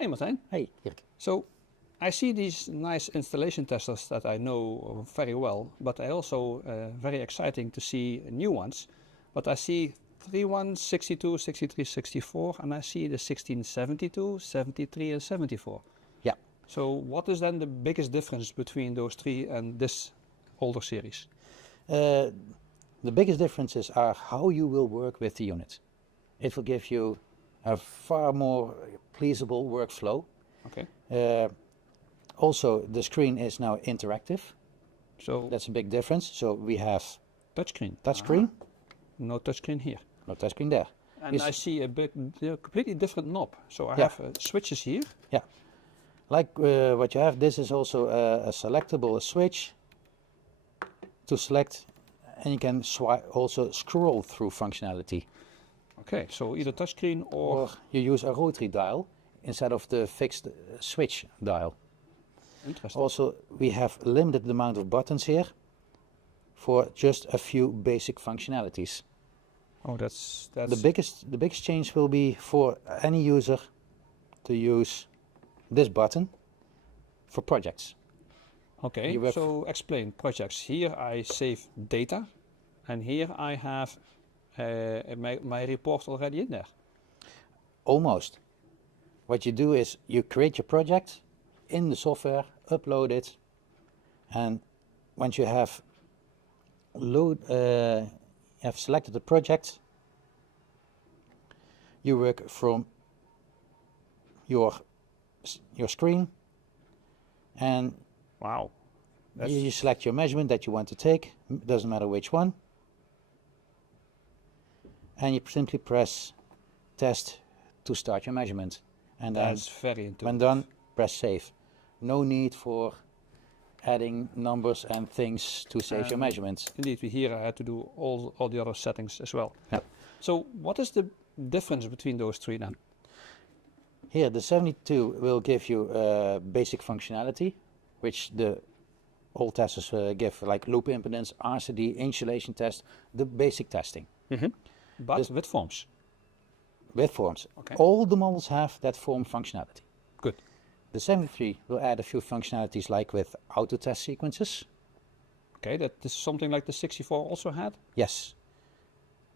Hey Martijn. Hey, Dirk. So I see these nice installation testers that I know very well, but I also very exciting to see new ones. But I see 31, 62, 63, 64, and I see the 1672, 73, and 74. Yeah. So what is then the biggest difference between those three and this older series? The biggest differences are how you will work with the unit. It will give you a far more pleasable workflow. Okay. Also, the screen is now interactive. So that's a big difference. So we have touchscreen. Touchscreen. No touchscreen here. No touchscreen there. And I see a completely different knob. So I Yeah. have switches here. Yeah. Like what you have, this is also a selectable switch to select, and you can also scroll through functionality. Okay, so either touchscreen or you use a rotary dial instead of the fixed switch dial. Interesting. Also, we have limited amount of buttons here for just a few basic functionalities. Oh, that's the biggest change will be for any user to use this button for projects. Okay, so explain projects. Here I save data, and here I have my report already in there. Almost. What you do is you create your project in the software, upload it, and once you have selected the project, you work from your screen, and wow, you select your measurement that you want to take, doesn't matter which one, and you simply press test to start your measurement, and that's very intuitive. When done, press save. No need for adding numbers and things to save your measurements. Indeed, here I had to do all the other settings as well. Yeah. So what is the difference between those three then? Here the 72 will give you basic functionality, which the old testers give, like loop impedance, RCD, insulation test, the basic testing. Mm-hmm. But with forms. With forms. Okay. All the models have that form functionality. Good. The 73 will add a few functionalities like with auto test sequences. Okay, that is something like the 64 also had? Yes.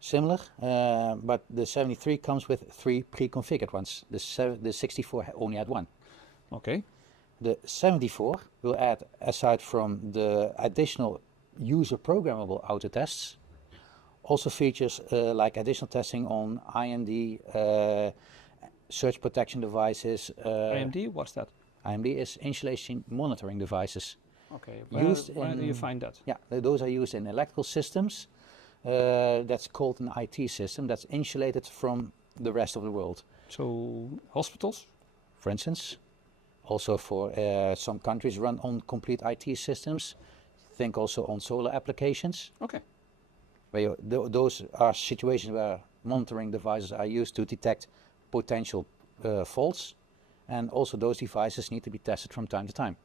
Similar, but the 73 comes with 3 pre-configured ones. The 64 only had 1. Okay. The 74 will add, aside from the additional user programmable auto tests, also features like additional testing on IMD, surge protection devices. IMD, what's that? IMD is insulation monitoring devices. Okay, where do you find that? Yeah, those are used in electrical systems. That's called an IT system that's insulated from the rest of the world. So hospitals? For instance, also for some countries run on complete IT systems. Think also on solar applications. Okay. Where those are situations where monitoring devices are used to detect potential faults, and also those devices need to be tested from time to time.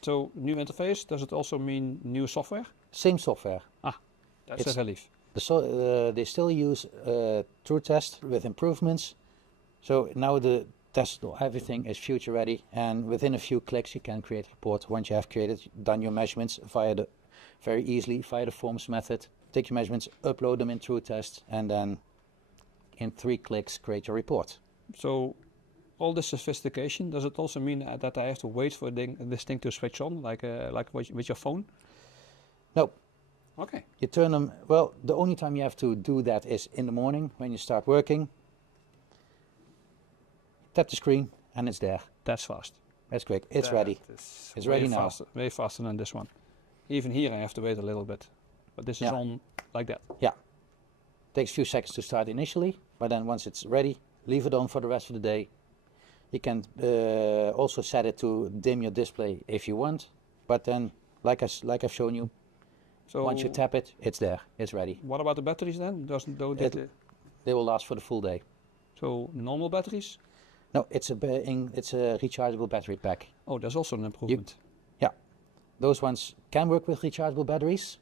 So new interface, does it also mean new software? Same software. Ah, that's a relief. They still use true test with improvements. So now the test, everything is future ready, and within a few clicks you can create a report. Once you have done your measurements very easily via the forms method, take your measurements, upload them in true test, and then in 3 clicks create your report. So all this sophistication, does it also mean that I have to wait for this thing to switch on, like with your phone? No. Okay. You turn them, well, the only time you have to do that is in the morning when you start working. Tap the screen and it's there. That's fast. That's quick. It's ready. It's ready now. Way faster than this one. Even here I have to wait a little bit. But this is on like that. Yeah. Takes a few seconds to start initially, but then once it's ready, leave it on for the rest of the day. You can also set it to dim your display if you want, but then, like I've shown you, so once you tap it, it's there, it's ready. What about the batteries then? They will last for the full day. So normal batteries? No, it's a rechargeable battery pack. Oh, that's also an improvement. Yeah, those ones can work with rechargeable batteries,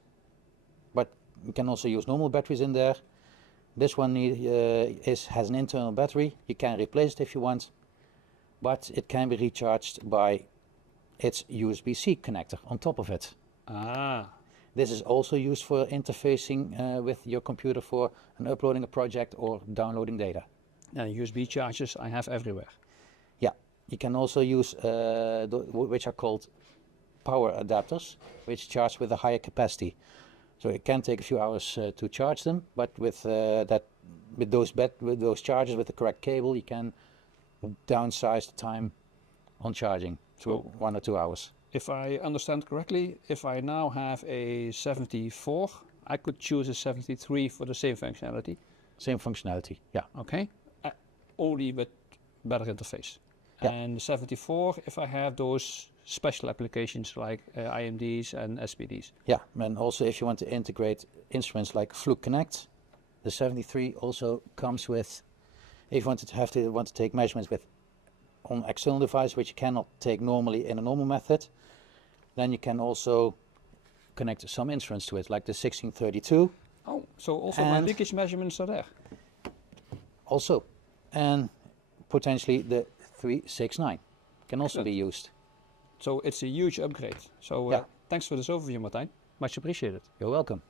but you can also use normal batteries in there. This one has an internal battery. You can replace it if you want, but it can be recharged by its USB-C connector on top of it. Ah, This is also used for interfacing with your computer for uploading a project or downloading data. and USB chargers I have everywhere. Yeah, you can also use which are called power adapters, which charge with a higher capacity. So it can take a few hours to charge them, but with those chargers with the correct cable, you can downsize the time on charging to 1 or 2 hours. If I understand correctly, if I now have a 74, I could choose a 73 for the same functionality. Same functionality, yeah. Okay, only with better interface. Yeah. And the 74, if I have those special applications like IMDs and SPDs. Yeah, and also if you want to integrate instruments like Fluke Connect, the 73 also comes with, if you want to take measurements with on external device, which you cannot take normally in a normal method, then you can also connect some instruments to it, like the 1632. Oh, so also my leakage measurements are there. Also, and potentially the 369 can also Excellent. be used. So it's a huge upgrade. So Yeah. thanks for this overview, Martijn. Much appreciated. You're welcome.